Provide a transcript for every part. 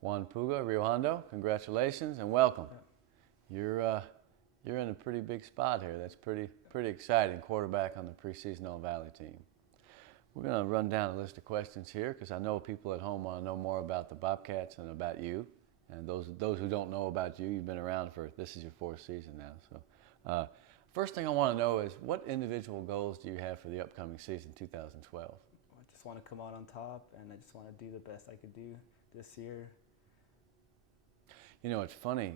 Juan Puga, Rio Hondo, congratulations and welcome. You're in a pretty big spot here. That's pretty exciting. Quarterback on the preseason All Valley team. We're going to run down a list of questions here because I know people at home want to know more about the Bobcats and about you. And those who don't know about you, you've been around this is your fourth season now. So, first thing I want to know is what individual goals do you have for the upcoming season, 2012? I just want to come out on top, and I just want to do the best I could do this year. You know, it's funny.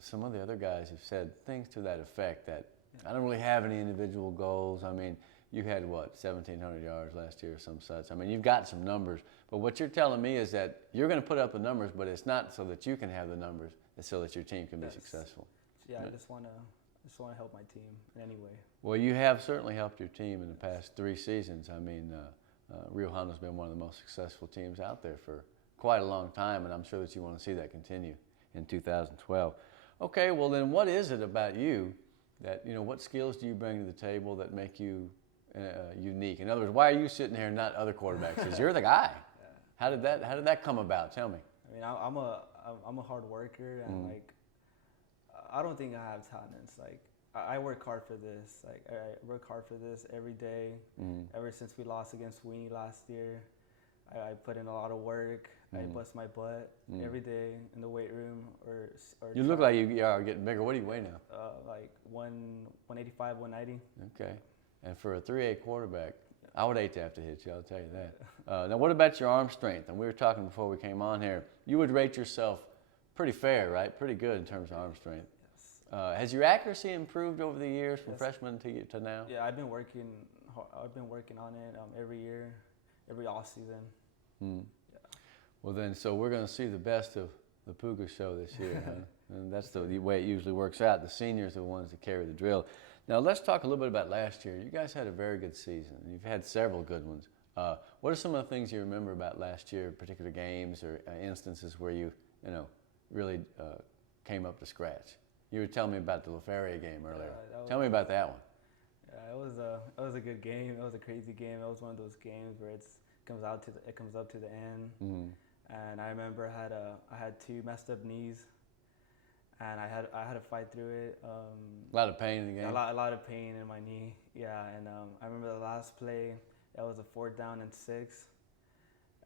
Some of the other guys have said things to that effect that I don't really have any individual goals. I mean, you had, 1,700 yards last year or some such. I mean, you've got some numbers. But what you're telling me is that you're going to put up the numbers, but it's not so that you can have the numbers. It's so that your team can be successful. Yeah, I just want to help my team in any way. Well, you have certainly helped your team in the past 3 seasons. I mean, Rio Hondo's been one of the most successful teams out there for quite a long time, and I'm sure that you want to see that continue in 2012. Okay, well then what is it about you that, what skills do you bring to the table that make you unique? In other words, why are you sitting here and not other quarterbacks? Because you're the guy. How did that come about? Tell me. I mean, I'm a hard worker, and I don't think I have talents. Like, I work hard for this. Like, I work hard for this every day. Ever since we lost against Weenie last year, I put in a lot of work. I bust my butt every day in the weight room. You look like you are getting bigger. What do you weigh now? Like 185, 190. Okay. And for a 3A quarterback, I would hate to have to hit you, I'll tell you that. Now, what about your arm strength? And we were talking before we came on here. You would rate yourself pretty fair, right? Pretty good in terms of arm strength. Yes. Has your accuracy improved over the years from freshman to now? Yeah, I've been working on it every year, every off season. Yeah. Well then, so we're going to see the best of the Puga show this year, huh? And that's the way it usually works out. The seniors are the ones that carry the drill. Now let's talk a little bit about last year. You guys had a very good season. You've had several good ones. What are some of the things you remember about last year, particular games or instances where you really came up to scratch? You were telling me about the Feria Game earlier. Tell me about that one. Yeah, it was a good game. It was a crazy game. It was one of those games where it comes up to the end. And I remember I had 2 messed up knees, and I had to fight through it. A lot of pain in the game. A lot of pain in my knee. Yeah, and I remember the last play. It was a 4th down and 6,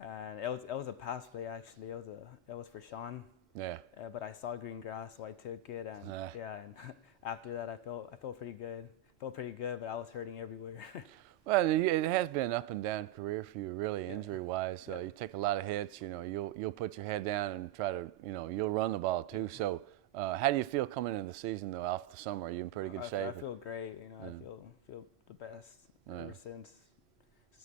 and it was a pass play actually. It was for Sean. Yeah. But I saw green grass, so I took it, and and after that I felt pretty good. Felt pretty good, but I was hurting everywhere. Well, it has been an up and down career for you, really, injury-wise. You take a lot of hits. You'll put your head down and try to, you'll run the ball too. So, how do you feel coming into the season though? Off the summer, are you in pretty good shape? I feel great. I feel the best ever since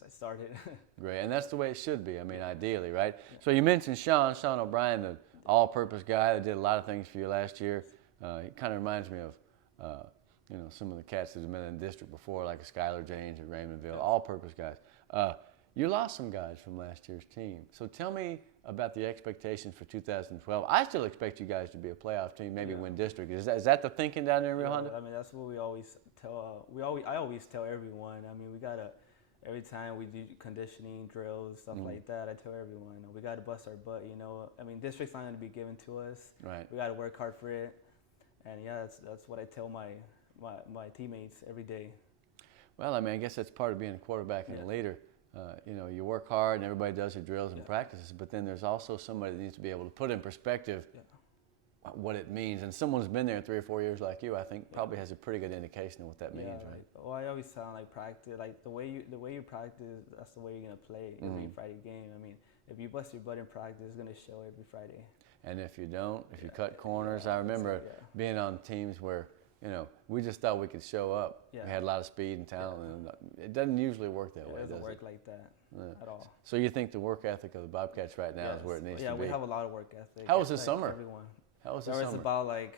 I started. Great, and that's the way it should be. I mean, ideally, right? Yeah. So you mentioned Sean O'Brien, the all-purpose guy that did a lot of things for you last year. He kind of reminds me of. Some of the cats that have been in the district before, like a Skylar James at Raymondville, all-purpose guys. You lost some guys from last year's team. So tell me about the expectations for 2012. I still expect you guys to be a playoff team, maybe win district. Is that the thinking down there in Rio Hondo? I mean, that's what we always tell. I always tell everyone. I mean, every time we do conditioning drills, stuff like that, I tell everyone, we got to bust our butt. I mean, district's not going to be given to us. Right. We got to work hard for it. And yeah, that's what I tell my teammates every day. Well, I mean, I guess that's part of being a quarterback and a leader. You work hard and everybody does their drills and practices, but then there's also somebody that needs to be able to put in perspective what it means. And someone who's been there 3 or 4 years like you, I think probably has a pretty good indication of what that means, right? Well, I always sound like practice, like the way you practice, that's the way you're gonna play every Friday game. I mean, if you bust your butt in practice, it's gonna show every Friday. And if you don't, if you cut corners, I remember being on teams where we just thought we could show up. We had a lot of speed and talent, and it doesn't usually work that way, does it? It doesn't work like that at all. So you think the work ethic of the Bobcats right now is where it needs to be? Yeah, we have a lot of work ethic. How was the summer? Everyone. How was the summer? There was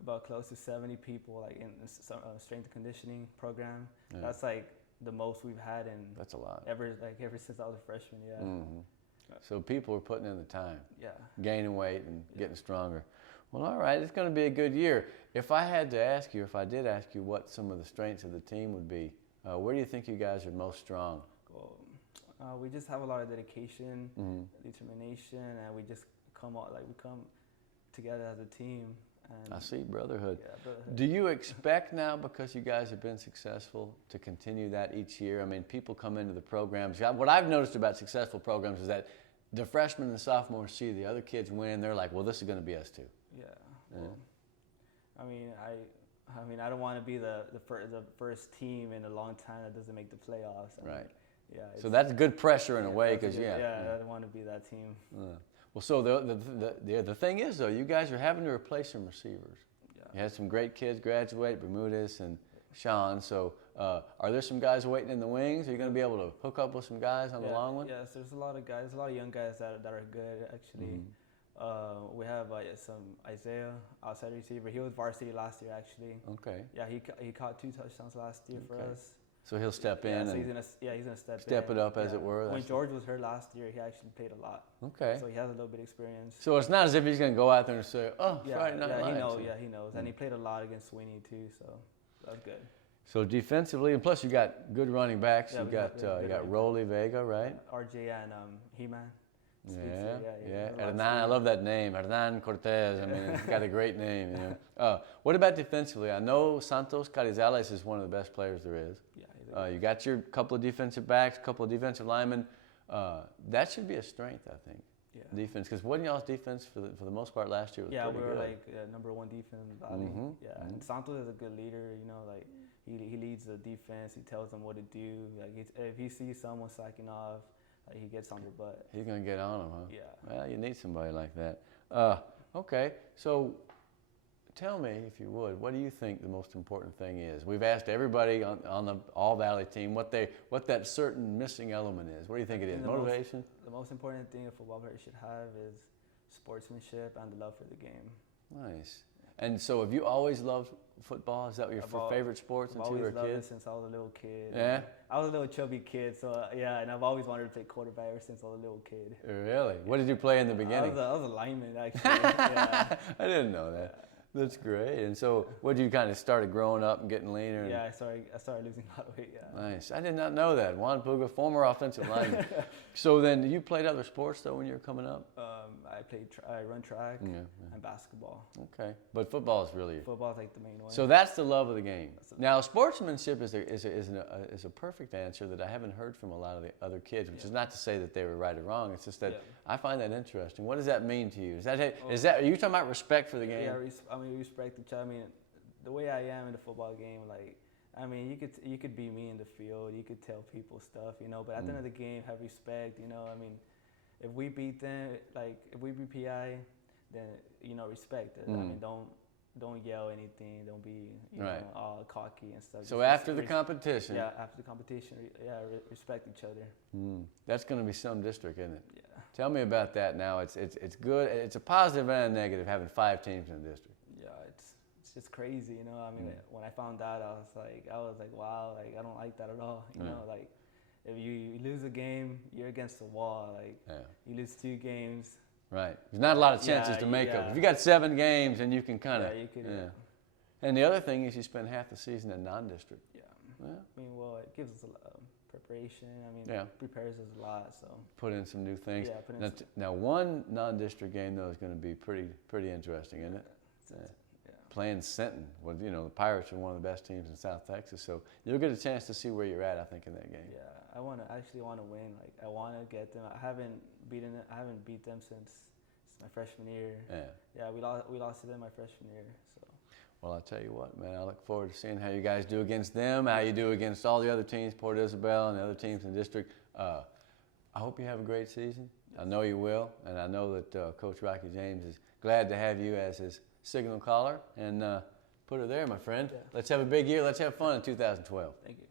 about close to 70 people in strength and conditioning program. Yeah. That's like the most we've had in. That's a lot. Ever since I was a freshman. Yeah. So people are putting in the time. Yeah. Gaining weight and getting stronger. Well, all right, it's going to be a good year. If I did ask you what some of the strengths of the team would be, where do you think you guys are most strong? Well, We just have a lot of dedication, determination, and we just come together as a team. And I see brotherhood. Yeah, brotherhood. Do you expect now, because you guys have been successful, to continue that each year? I mean, people come into the programs. What I've noticed about successful programs is that the freshmen and sophomores see the other kids win. They're like, well, this is going to be us too. Yeah. Well, I mean, I don't want to be the first team in a long time that doesn't make the playoffs. Right. Yeah. So that's good pressure in a way, because I don't want to be that team. Well, so the thing is, though, you guys are having to replace some receivers. Yeah. You had some great kids graduate, Bermudez and Sean. So are there some guys waiting in the wings? Are you going to be able to hook up with some guys on the long one? Yes, there's a lot of guys, a lot of young guys that are good, actually. We have some Isaiah, outside receiver. He was varsity last year, actually. Okay. Yeah, he caught 2 touchdowns last year for us. So he'll step in So and he's gonna step it up, as it were. When George was hurt last year, he actually played a lot. Okay. So he has a little bit of experience. So it's not as if he's going to go out there and say, "Oh, Friday Night Lights." He knows, and he played a lot against Sweeney too. So that's good. So defensively, and plus you got good running backs. Yeah, you got Rolly Vega, right? RJ and He-Man. Yeah. Hernan, I love that name, Hernan Cortez. I mean, he's got a great name. You know. What about defensively? I know Santos Carizales is one of the best players there is. Yeah. You got your couple of defensive backs, couple of defensive linemen. That should be a strength, I think. Yeah. Defense, because wasn't y'all's defense for the most part last year was pretty good? Yeah, we were like #1 defense in the valley. And Santos is a good leader. You know, like he leads the defense. He tells them what to do. Like if he sees someone slacking off, he gets on their butt. He's gonna get on them, huh? Yeah. Well, you need somebody like that. Okay, so tell me, if you would, what do you think the most important thing is? We've asked everybody on the All Valley team what that certain missing element is. What do you think it is? Motivation? The most important thing a football player should have is sportsmanship and the love for the game. Nice. And so have you always loved football? Is that your favorite sport since you were a kid? I've always loved it since I was a little kid. Yeah? I was a little chubby kid, so and I've always wanted to play quarterback ever since I was a little kid. Really? What did you play in the beginning? I was a lineman, actually. Yeah. I didn't know that. That's great. And so, what you kind of started growing up and getting leaner? Yeah, I started losing a lot of weight. Yeah. Nice. I did not know that. Juan Puga, former offensive lineman. So then, you played other sports though when you were coming up? I run track and basketball. Okay, but football is really like the main one. So that's the love of the game. Now, sportsmanship is a perfect answer that I haven't heard from a lot of the other kids. Which is not to say that they were right or wrong. It's just that I find that interesting. What does that mean to you? Are you talking about respect for the game? Yeah, respect each other. I mean, the way I am in the football game, like, I mean, you could be me in the field. You could tell people stuff, you know. But at the end of the game, have respect, you know. I mean, if we beat them, like if we beat PI, then respect it. I mean, don't yell anything. Don't be you know all cocky and stuff. So after the competition. Yeah, after the competition, respect each other. That's going to be some district, isn't it? Yeah. Tell me about that now. It's good. It's a positive and a negative having 5 teams in the district. Yeah, it's just crazy, you know. I mean, when I found out, I was like, wow, like I don't like that at all. You know, like if you lose a game, you're against the wall. Like you lose 2 games. Right. There's not a lot of chances to make up. If you got 7 games, and you can kind of. Yeah, you could. And the other thing is you spend half the season in non-district. Yeah. I mean, well, it gives us a lot of preparation. I mean, prepares us a lot. So. Put in some new things. Yeah. Now, one non-district game though is going to be pretty interesting, isn't it? Playing Sinton. Well, you know, the Pirates are one of the best teams in South Texas, so you'll get a chance to see where you're at, I think, in that game. Yeah, I actually want to win. Like, I want to get them. I haven't beat them since my freshman year. Yeah, we lost to them my freshman year. So. Well, I'll tell you what, man. I look forward to seeing how you guys do against them, how you do against all the other teams, Port Isabel and the other teams in the district. I hope you have a great season. I know you will, and I know that Coach Rocky James is glad to have you as his signal caller, and put her there, my friend. Let's have a big year. Let's have fun in 2012. Thank you.